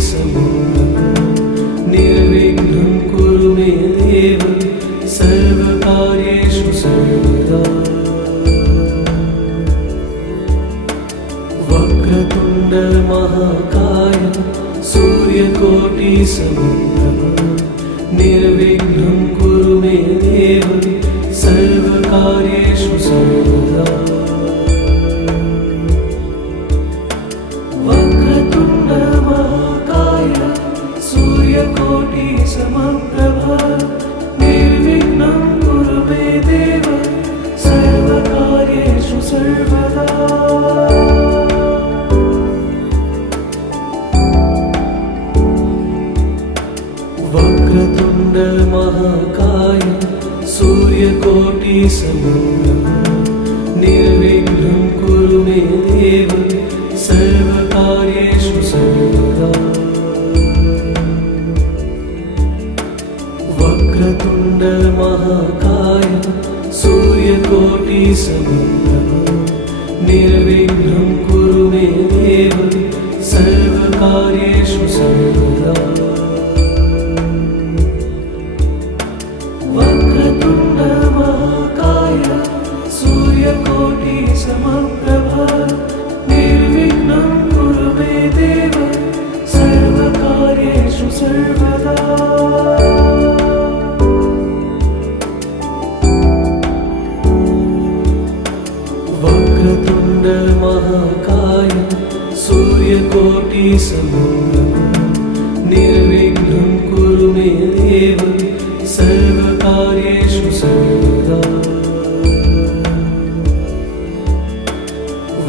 समप्रभ निर्विघ्नं कुरु मे देव सर्वकार्येषु सर्वदा। वक्रतुण्ड महाकाय सूर्यकोटि समप्रभ निर्विघ्नं कुरु मे देव सर्वकार्येषु सर्वदा। वक्रतुण्ड महाकाय सूर्यकोटि समप्रभ निर्विघ्नं कुरु मे देव सर्वकार्येषु सर्वदा। वक्रतुण्ड महाकाय सूर्यकोटि समप्रभ निर्विघ्नं कुरु मे देव सर्वकार्येषु सर्वदा। वक्रतुण्ड महाकाय सूर्यकोटि समप्रभ निर्विघ्नं कुरु मे देव सर्वकार्येषु सर्वदा। वक्रतुण्ड महाकाय सूर्यकोटि समप्रभ निर्विघ्नं कुरु मे देव सर्वकार्येषु सर्वदा। वक्रतुण्ड महाकाय सूर्यकोटि समप्रभ निर्विघ्नं कुरु मे देव सर्वकार्येषु सर्वदा।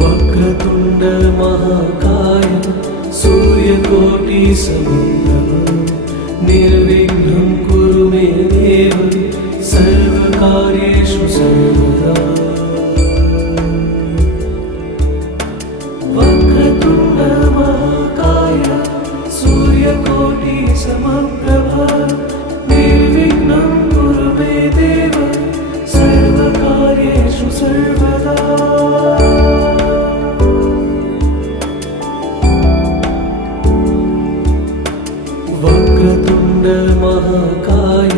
वक्रतुण्ड महाकाय सूर्यकोटि समप्रभ निर्विघ्नं कुरु मे देव सर्वकार्येषु सर्वदा। वक्रतुण्ड महाकाय सूर्यकोटि समप्रभ निर्विघ्नं कुरु मे देव सर्वकार्येषु सर्वदा। वक्रतुण्ड महाकाय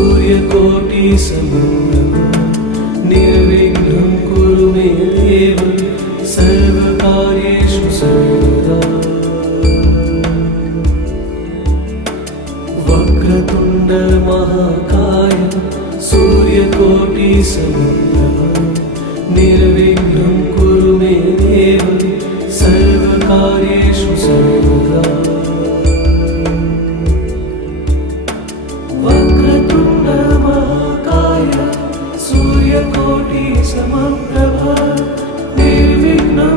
सूर्यकोटि समप्रभ निर्विघ्नं कुरु मे देव सर्वकार्येषु सर्वदा। वक्रतुण्ड महाकाय सूर्यकोटि समप्रभ निर्विघ्नं कुरु मे देव सर्वकार्येषु सर्वदा। वक्रतुण्ड महाकाय सूर्यकोटि समप्रभ निर्विघ्नं कुरु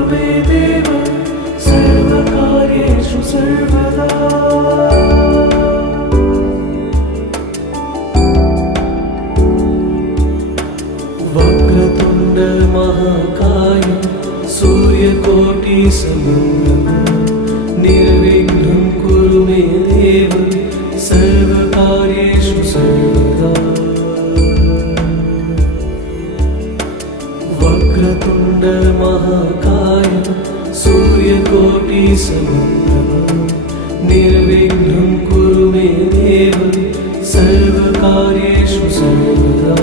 मे देव सर्वकार्येषु सर्वदा। वक्रतुण्ड महाकाय सूर्यकोटि समप्रभ निर्विघ्नं कुरु मे देव सर्वकार्येषु सर्वदा। वक्रतुण्ड महाकाय सूर्यकोटि समप्रभ निर्विघ्नं कुरु मे देव सर्वकार्येषु सर्वदा।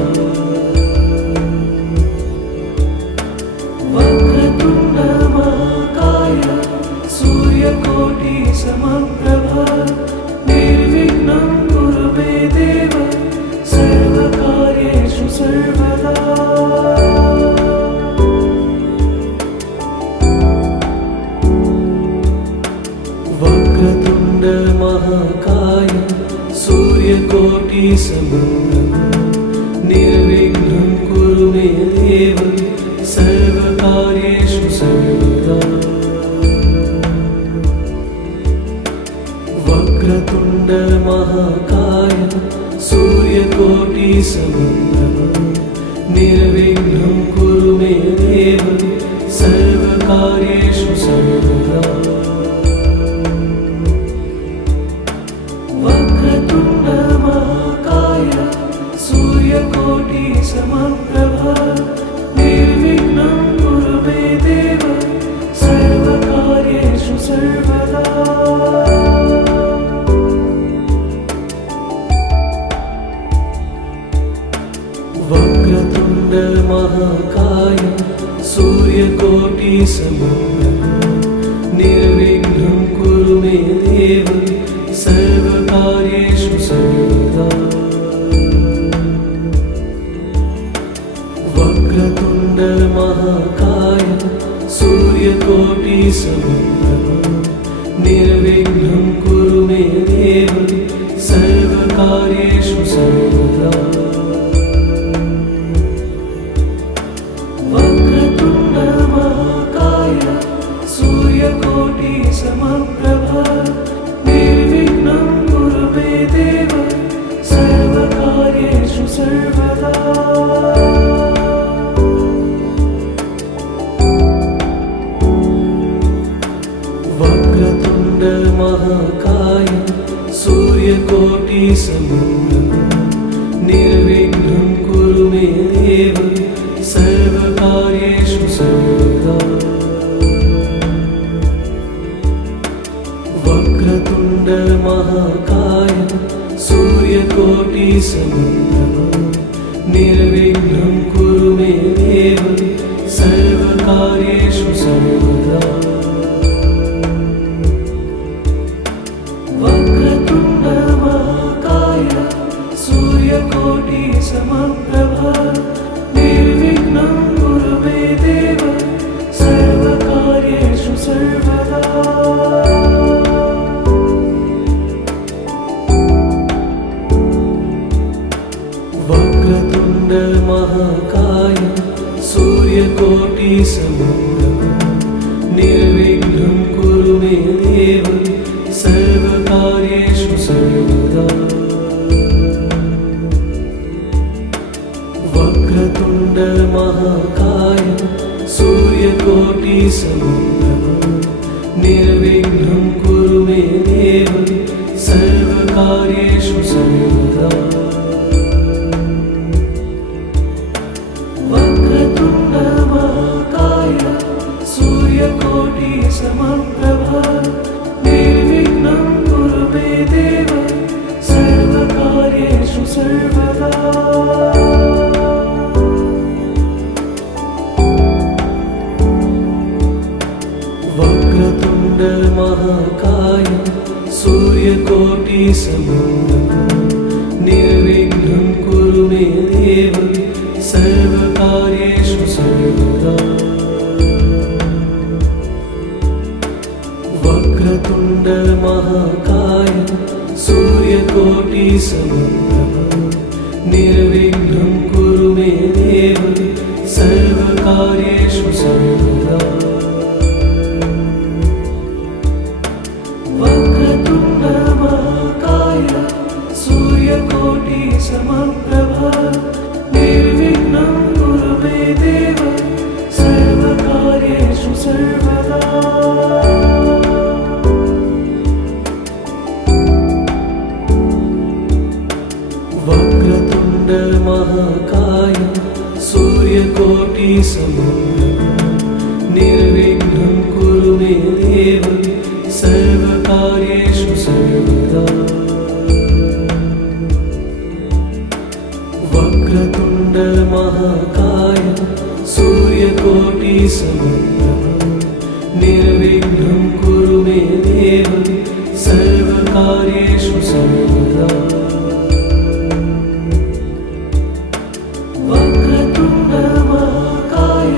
वक्रतुण्ड महाकाय सूर्यकोटि समप्रभ निर्विघ्नं कुरु मे देव सर्वकार्येषु सर्वदा। वक्रतुण्ड महाकाय सूर्यकोटि समप्रभ निर्विघ्नं कुरु मे देव सर्वकार्येषु सर्वदा। वक्रतुण्ड महाकाय सूर्यकोटि समप्रभ निर्विघ्नं कुरु मे देव सर्वकार्येषु सर्वदा। वक्रतुण्ड महाकाय सूर्यकोटि समप्रभ निर्विघ्नं कुरु मे देव सर्वकार्येषु सर्वदा। समप्रभा निर्विघ्नं कुरु मे देव सर्वकार्येषु सर्वदा वक्रतुण्ड महाकाय सूर्यकोटि समप्रभा निर्विघ्नं कुरु मे देव सर्वकार्येषु सर्वदा वक्रतुण्ड महाकाय सूर्यकोटि समप्रभा निर्विघ्नं कुरु मे देव सर्वकार्येषु सर्वदा वक्रतुण्ड महाकाय सूर्यकोटि समप्रभा निर्विघ्नं कुरु मे देव सर्वकार्येषु सर्वदा वक्रतुण्ड महाकाय सूर्यकोटि समप्रभा निर्विघ्नं कुरु मे देव सर्वकार्येषु सर्वदा वक्रतुण्ड महाकाय सूर्यकोटि समप्रभा निर्विघ्नं कुरु मे देव सर्वकार्येषु सर्वदा वक्रतुण्ड महाकाय सूर्यकोटि समप्रभा निर्विघ्नं कुरु मे देव सर्वकार्येषु सर्वदा वक्रतुण्ड महाकाय सूर्यकोटि समप्रभा निर्विघ्नं कुरु मे देव सर्वकार्येषु सर्वदा वक्रतुण्ड महाकाय सूर्यकोटि समप्रभा निर्विघ्नं कुरु मे देव सर्वकार्येषु सर्वदा वक्रतुण्ड महाकाय सूर्यकोटि समप्रभा निर्विघ्नं कुरु मे देव सर्वकार्येषु सर्वदा वक्रतुण्ड महाकाय सूर्यकोटि समप्रभा निर्विघ्नं कुरु मे देव सर्वकार्येषु सर्वदा वक्रतुण्ड महाकाय सूर्यकोटि समप्रभा निर्विघ्नं कुरु मे देव सर्वकार्येषु सर्वदा वक्रतुण्ड महाकाय सूर्यकोटि समप्रभा निर्विघ्नं कुरु मे देव सर्वकार्येषु सर्वदा वक्रतुण्ड महाकाय सूर्यकोटि समप्रभा निर्विघ्नं कुरु मे देव सर्वकार्येषु सर्वदा वक्रतुण्ड महाकाय सूर्यकोटि समप्रभा निर्विघ्नं कुरु मे देव सर्वकार्येषु सर्वदा वक्रतुण्ड महाकाय सूर्यकोटि समप्रभा निर्विघ्नं कुरु मे देव सर्वकार्येषु सर्वदा वक्रतुण्ड महाकाय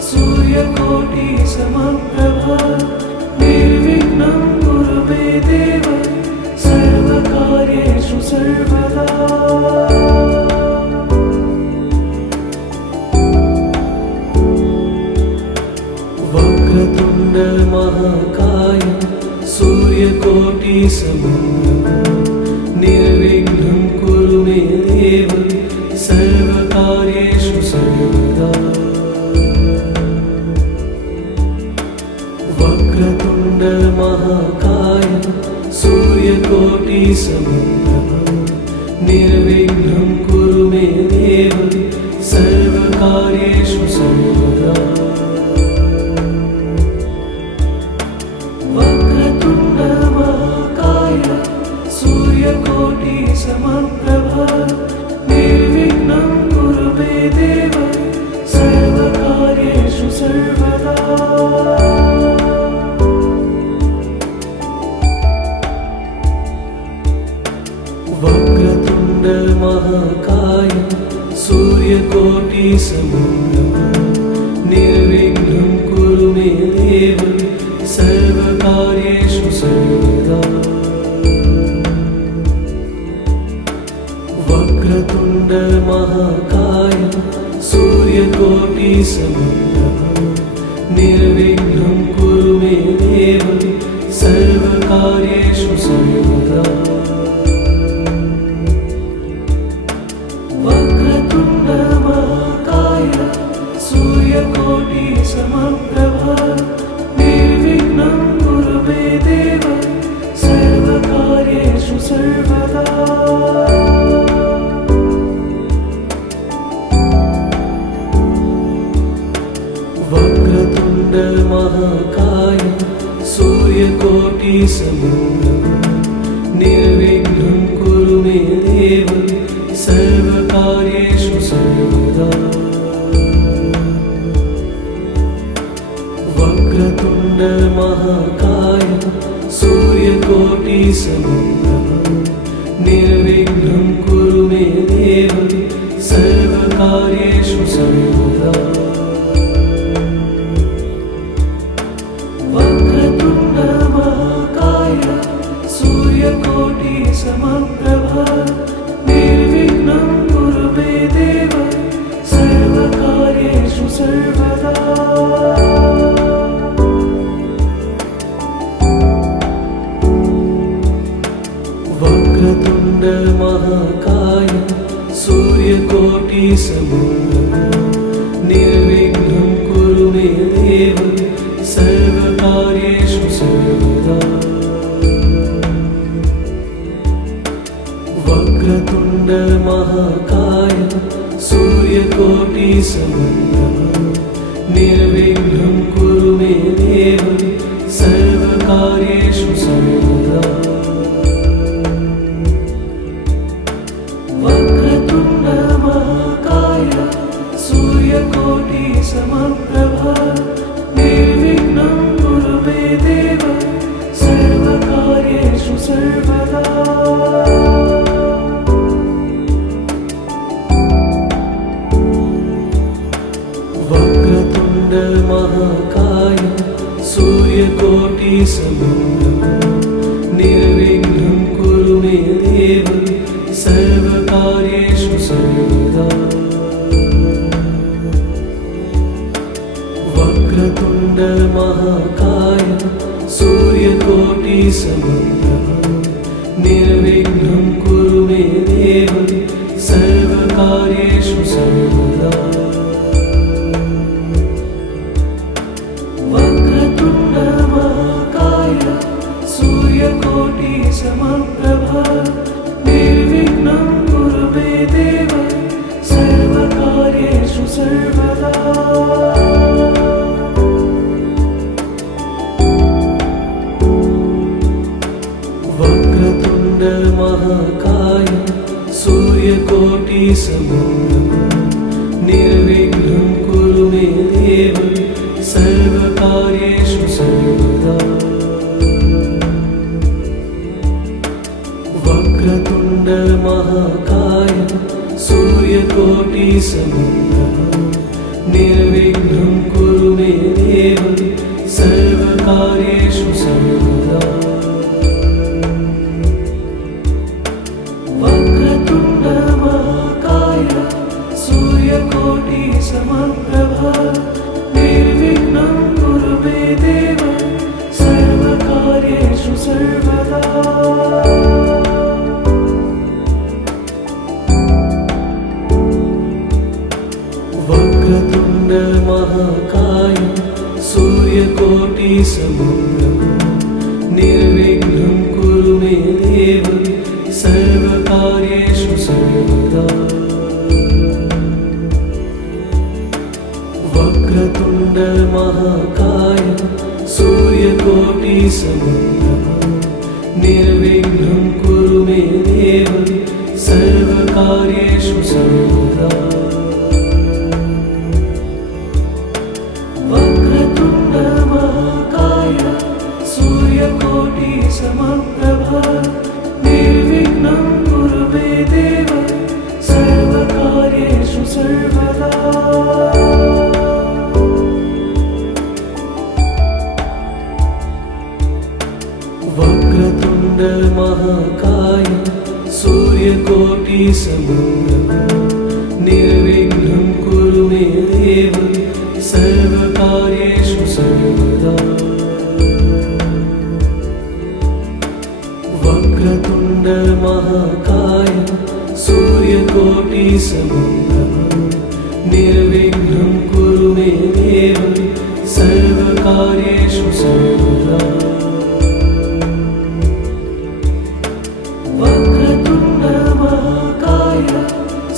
सूर्यकोटि समप्रभा निर्विघ्नं कुरु मे देव सर्वकार्येषु सर्वदा वक्रतुण्ड महाकाय सूर्यकोटि समप्रभा निर्विघ्नं कुरु मे देव सर्वकार्येषु सर्वदा वक्रतुण्ड महाकाय सूर्यकोटि समप्रभा निर्विघ्नं कुरु मे देव सर्वकार्येषु सर्वदा वक्रतुण्ड महाकाय सूर्यकोटि समप्रभा निर्विघ्नं कुरु मे देव सर्वकार्येषु सर्वदा सूर्यकोटिसमप्रभा निर्विघ्नं कुरु मे देव सर्वकार्येषु सर्वदा। वक्रतुण्ड महाकाय सूर्यकोटिसमप्रभा निर्विघ्नं कुरु मे देव सर्वकार्येषु सर्वदा। वक्रतुण्ड महाकाय सूर्यकोटिसमप्रभा निर्विघ्नं कुरु मे देव सर्वकार्येषु सर्वदा। वक्रतुण्ड महाकाय सूर्यकोटिसमप्रभा निर्विघ्नं कुरु मे देव सर्वकार्येषु सर्वदा। वक्रतुण्ड महाकाय सूर्यकोटिसमप्रभा निर्विघ्नं कुरु मे देव सर्वकार्येषु सर्वदा। वक्रतुण्ड महाकाय सूर्यकोटिसमप्रभा निर्विघ्नं कुरु मे देव सर्वकार्येषु सर्वदा। वक्रतुण्ड महाकाय सूर्यकोटिसमप्रभा निर्विघ्नं कुरु मे देव सर्वकार्येषु सर्वदा। वक्रतुण्ड महाकाय सूर्यकोटिसमप्रभा निर्विघ्नं कुरु मे देव सर्वकार्येषु सर्वदा। वक्रतुण्ड महाकाय सूर्यकोटिसमप्रभा निर्विघ्नं कुरु मे देव सर्वकार्येषु सर्वदा। वक्रतुण्ड महाकाय सूर्यकोटिसमप्रभा निर्विघ्नं कुरु मे देव सर्वकार्येषु सर्वदा। वक्रतुण्ड महाकाय सूर्यकोटिसमप्रभा निर्विघ्नं कुरु मे देव सर्वकार्येषु सर्वदा। वक्रतुण्ड महाकाय सूर्यकोटिसमप्रभा निर्विघ्नं कुरु मे देव सर्वकार्येषु सर्वदा। वक्रतुण्ड महाकाय सूर्यकोटिसमप्रभा निर्विघ्नं कुरु मे देव सर्वकार्येषु सर्वदा। वक्रतुण्ड महाकाय सूर्यकोटिसमप्रभा निर्विघ्नं कुरु मे देव सर्वकार्येषु सर्वदा। वक्रतुण्ड महाकाय सूर्यकोटिसमप्रभा निर्विघ्नं कुरु मे देव सर्वकार्येषु सर्वदा। वक्रतुण्ड महाकाय सूर्यकोटिसमप्रभा निर्विघ्नं कुरु मे देव सर्वकार्येषु सर्वदा। वक्रतुण्ड महाकाय सूर्यकोटिसमप्रभा निर्विघ्नं कुरु मे देव सर्वकार्येषु सर्वदा। वक्रतुण्ड महाकाय सूर्यकोटिसमप्रभा निर्विघ्नं कुरु मे देव सर्वकार्येषु सर्वदा। वक्रतुण्ड महाकाय सूर्यकोटि समप्रभ निर्विघ्नं कुरु मे देव सर्वकार्येषु सर्वदा। वक्रतुण्ड महाकाय सूर्यकोटि समप्रभ निर्विघ्नं कुरु मे देव सर्वकार्येषु सर्वदा। वक्रतुण्ड महाकाय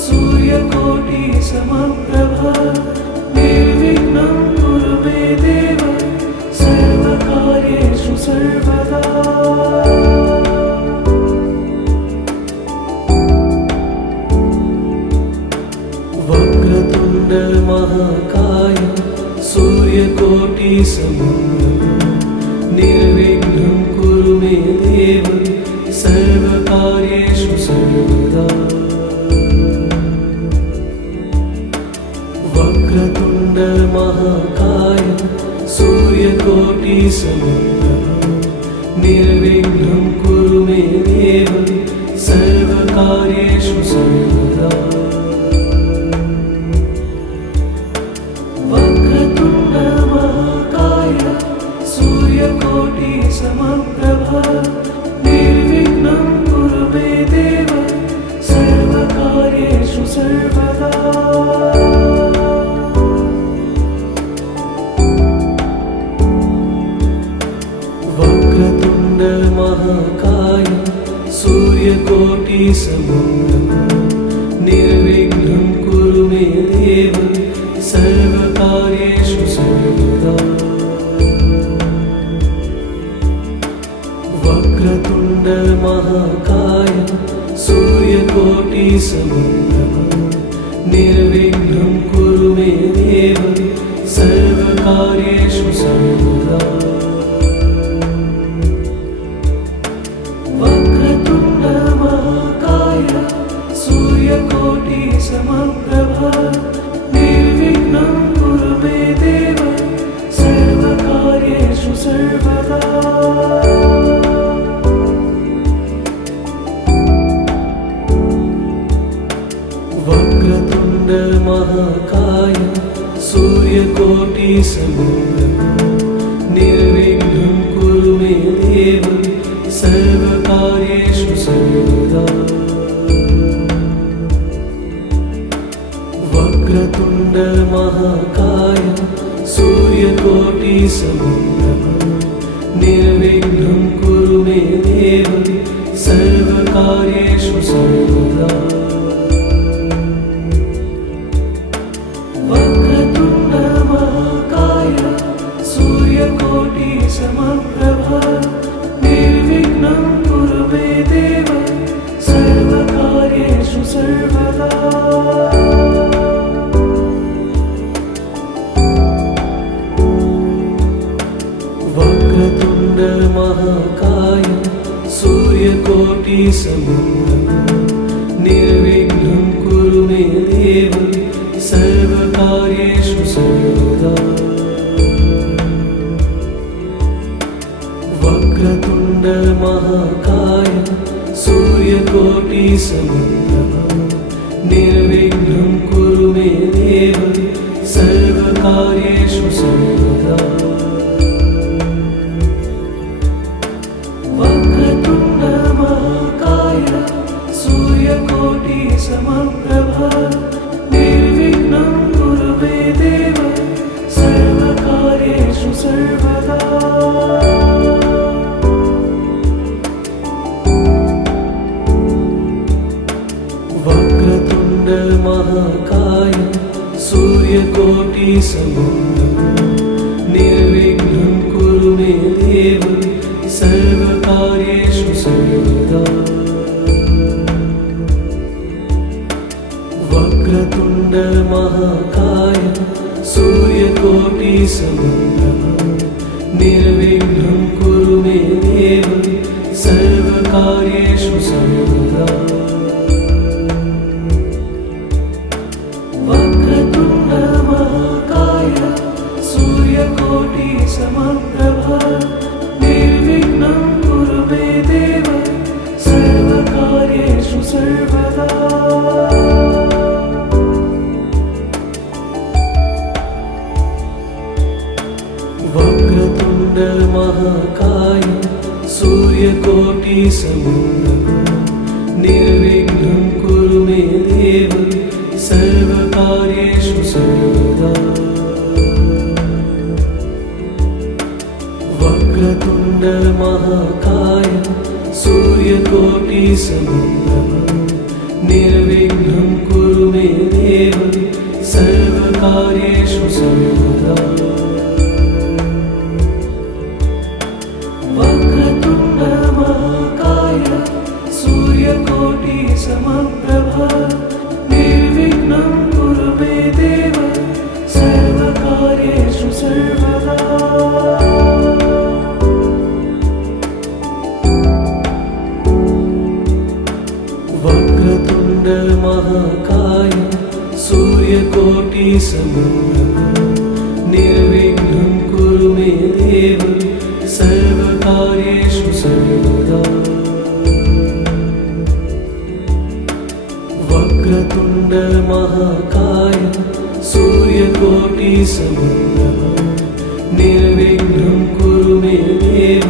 सूर्यकोटि समप्रभ निर्विघ्नं कुरु मे देव सर्वकार्येषु सर्वदा। वक्रतुण्ड महाकाय सूर्यकोटि समप्रभ निर्विघ्नं कुरु मे देव सर्वकार्येषु सर्वदा। वक्रतुण्ड महाकाय सूर्यकोटि समप्रभ निर्विघ्नं कुरु मे देव सर्वकार्येषु सर्वदा। वक्रतुण्ड महाकाय सूर्यकोटि समप्रभ निर्विघ्नं कुरु मे देव सर्वकार्येषु सर्वदा। वक्रतुण्ड महाकाय सूर्यकोटि समप्रभ निर्विघ्नं कुरु मे देव सर्वकार्येषु सर्वदा। वक्रतुण्ड महाकाय सूर्यकोटि समप्रभ निर्विघ्नं कुरु मे देव सर्वकार्येषु सर्वदा। वक्रतुण्ड महाकाय सूर्यकोटि समप्रभ निर्विघ्नं कुरु मे देव सर्वकार्येषु सर्वदा। वक्रतुण्ड महाकाय सूर्यकोटि समप्रभ निर्विघ्नं कुरु मे देव सर्वकार्येषु सर्वदा। वक्रतुण्ड महाकाय सूर्यकोटि समप्रभ निर्विघ्नं कुरु मे देव सर्वकार्येषु सर्वदा। वक्रतुण्ड महाकाय सूर्यकोटि समप्रभ निर्विघ्नं कुरु मे देव सर्वकार्येषु सर्वदा। वक्रतुण्ड महाकाय सूर्यकोटि समप्रभ निर्विघ्नं कुरु मे देव सर्वकार्येषु सर्वदा। वक्रतुण्ड महाकाय सूर्यकोटि समप्रभ निर्विघ्नं कुरु मे देव सर्वकार्येषु सर्वदा। वक्रतुण्ड महाकाय सूर्यकोटि समप्रभ निर्विघ्नं कुरु मे देव सर्वकार्येषु सर्वदा। वक्रतुण्ड महाकाय सूर्यकोटि समप्रभ निर्विघ्नं कुरु मे देव सर्वकार्येषु सर्वदा। वक्रतुण्ड महाकाय सूर्यकोटि समप्रभ निर्विघ्नं कुरु मे देव सर्वकार्येषु सर्वदा। वक्रतुण्ड महाकाय सूर्यकोटि समप्रभ निर्विघ्नं कुरु मे सर्वदा वक्रतुण्ड महाकाय सूर्यकोटि समप्रभ निर्विघ्नं कुरु मे देव सर्वकार्येषु सर्वदा वक्रतुण्ड महाकाय सूर्यकोटि समप्रभ निर्विघ्नं कुरु मे देव सर्वकार्येषु सर्वदा वक्रतुण्ड महाकाय सूर्यकोटि समप्रभ निर्विघ्नं कुरु मे देव सर्वकार्येषु सर्वदा वक्रतुण्ड महाकाय सूर्यकोटि समप्रभ निर्विघ्नं कुरु मे देव सर्वकार्येषु सर्वदा वक्रतुण्ड महाकाय सूर्यकोटि समप्रभ निर्विघ्नं कुरु मे देव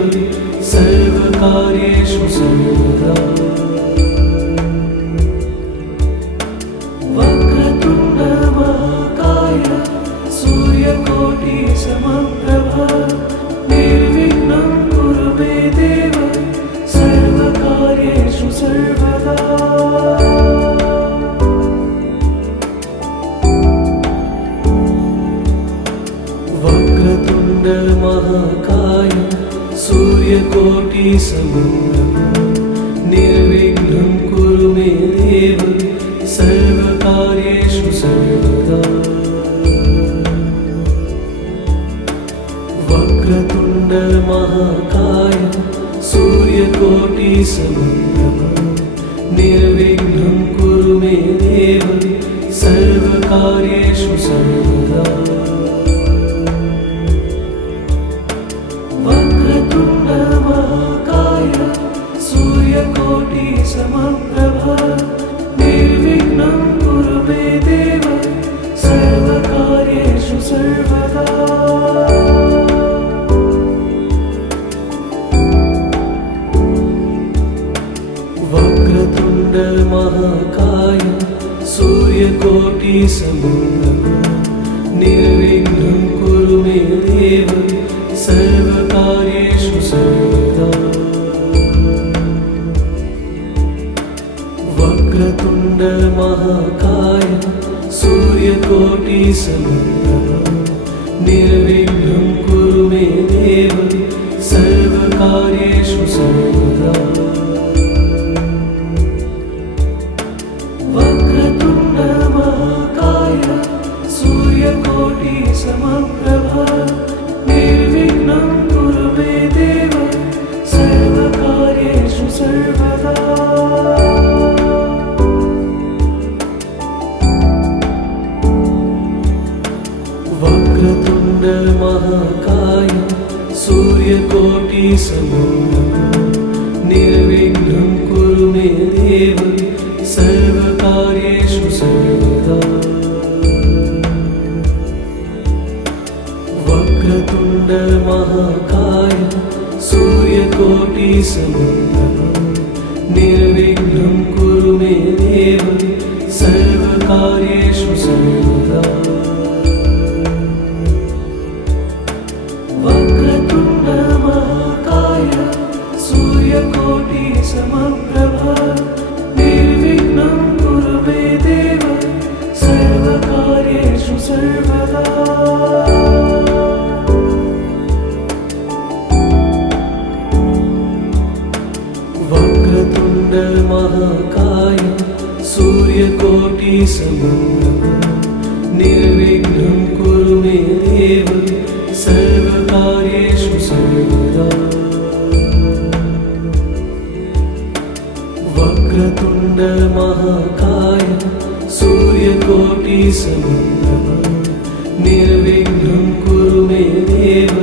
सर्वकार्येषु सर्वदा वक्रतुण्ड महाकाय सूर्यकोटि समप्रभ निर्विघ्नं कुरु मे देव सर्वकार्येषु सर्वदा वक्रतुण्ड महाकाय सूर्यकोटि समप्रभ निर्विघ्नं कुरु मे देव सर्वकार्येषु सर्वदा वक्रतुण्ड महाकाय सूर्यकोटि समप्रभ निर्विघ्नं कुरु मे देव सर्वकार्येषु सर्वदा वक्रतुण्ड महाकाय सूर्यकोटि समप्रभ निर्विघ्नं कुरु मे देव सर्वकार्येषु सर्वदा वक्रतुण्ड महाकाय सूर्यकोटि समप्रभ निर्विघ्नं कुरु मे देव सर्वकार्येषु सर्वदा वक्रतुण्ड महाकाय सूर्यकोटि समप्रभ निर्विघ्नं कुरु मे देव सर्वकार्येषु सर्वदा वक्रतुण्ड महाकाय सूर्यकोटि समप्रभ निर्विघ्नं कुरु मे देव सर्वकार्येषु सर्वदा वक्रतुण्ड महाकाय सूर्यकोटि समप्रभ निर्विघ्नं कुरु मे देव सर्वकार्येषु सर्वदा वक्रतुण्ड महाकाय सूर्यकोटि समप्रभ निर्विघ्नं कुरु मे देव सर्वकार्येषु सर्वदा वक्रतुण्ड महाकाय सूर्यकोटि समप्रभ निर्विघ्नं कुरु मे देव सर्वकार्येषु सर्वदा वक्रतुण्ड महाकाय सूर्यकोटि समप्रभ निर्विघ्नं कुरु मे देव सर्वकार्येषु सर्वदा वक्रतुण्ड महाकाय सूर्यकोटि समप्रभ निर्विघ्नं कुरु मे देव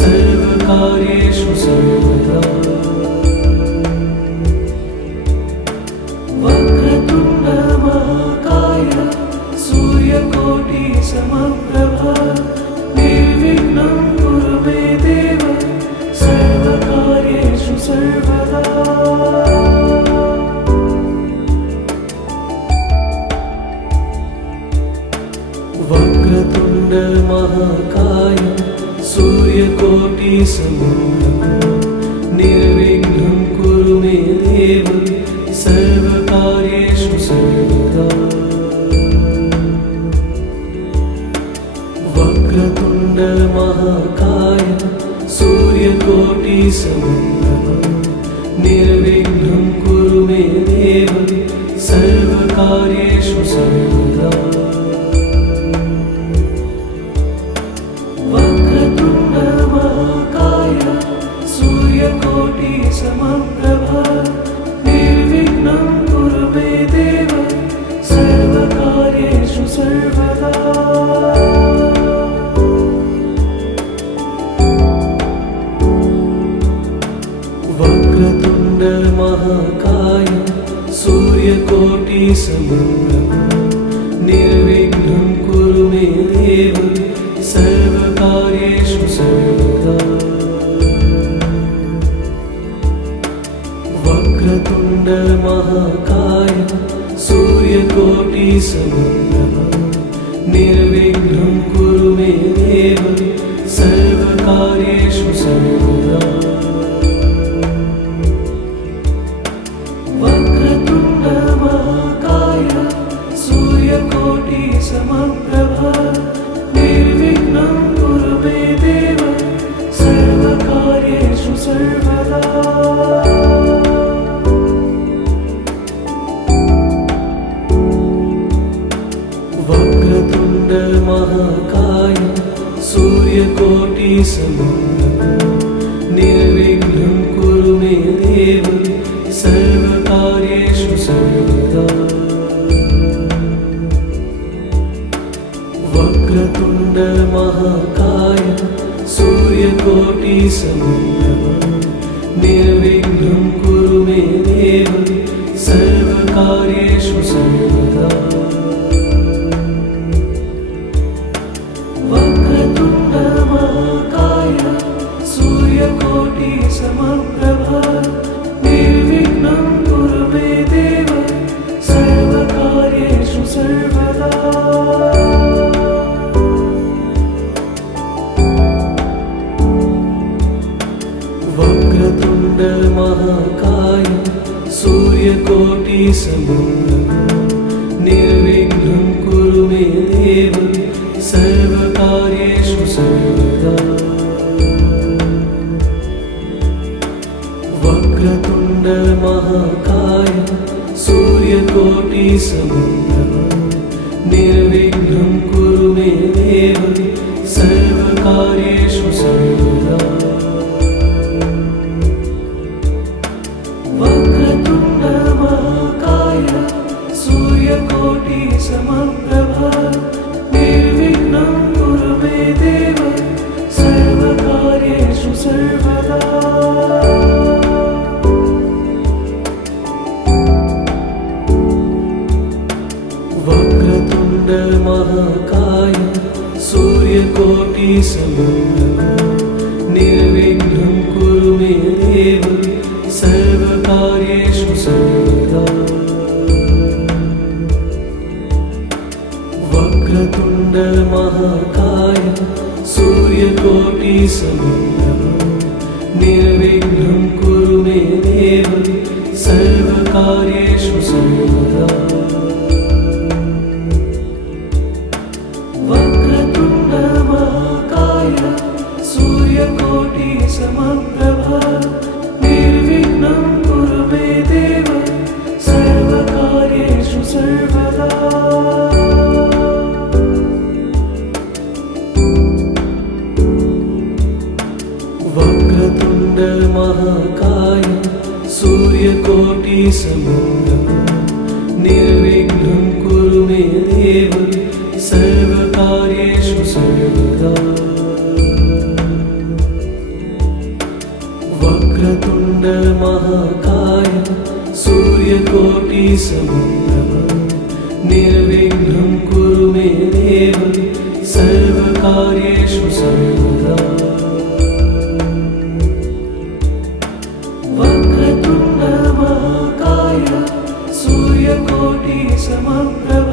सर्वकार्येषु सर्वदा समप्रभा निर्विघ्नं कुरु मे देव सर्वकार्येषु सर्वदा वक्रतुण्ड महाकाय सूर्यकोटि समप्रभा निर्विघ्नं कुरु मे देव सर्वकार्येषु सर्वदा वक्रतुण्ड महाकाय सूर्यकोटि समप्रभा निर्विघ्नं कुरु मे देव सर्वकार्येषु सर्वदा वक्रतुण्ड महाकाय सूर्यकोटि समप्रभा निर्विघ्नं कुरु मे देव सर्वकार्येषु सर्वदा वक्रतुण्ड महाकाय सूर्यकोटि समप्रभा निर्विघ्नं कुरु मे देव सर्वकार्येषु सर्वदा वक्रतुण्ड महाकाय सूर्यकोटि समप्रभा निर्विघ्नं कुरु मे देव सर्वकार्येषु सर्वदा वक्रतुण्ड महाकाय सूर्यकोटि समप्रभा निर्विघ्नं कुरु मे देव सर्वकार्येषु सर्वदा वक्रतुण्ड महाकाय सूर्यकोटि समप्रभा निर्विघ्नं कुरु मे देव सर्वकार्येषु सर्वदा वक्रतुण्ड महाकाय सूर्यकोटि समप्रभा निर्विघ्नं कुरु मे देव सर्वकार्येषु सर्वदा वक्रतुण्ड महाकाय सूर्यकोटि समप्रभा निर्विघ्नं कुरु मे देव सर्वकार्येषु सर्वदा वक्रतुण्ड महाकाय सूर्यकोटि समप्रभा निर्विघ्नं कुरु मे देव सर्वकार्येषु सर्वदा वक्रतुण्ड महाकाय सूर्यकोटि समप्रभा निर्विघ्नं कुरु मे देव सर्वकार्येषु सर्वदा वक्रतुण्ड महाकाय सूर्यकोटि समप्रभा निर्विघ्नं कुरु मे देव सर्वकार्येषु सर्वदा वक्रतुण्ड महाकाय सूर्यकोटि समप्रभा निर्विघ्नं कुरु मे देव सर्वकार्येषु सर्वदा वक्रतुण्ड महाकाय सूर्यकोटि समप्रभा निर्विघ्नं कुरु मे देव सर्वकार्येषु सर्वदा वक्रतुण्ड महाकाय सूर्यकोटि समप्रभा निर्विघ्नं कुरु मे देव सर्वकार्येषु सर्वदा वक्रतुण्ड महाकाय सूर्यकोटि समप्रभा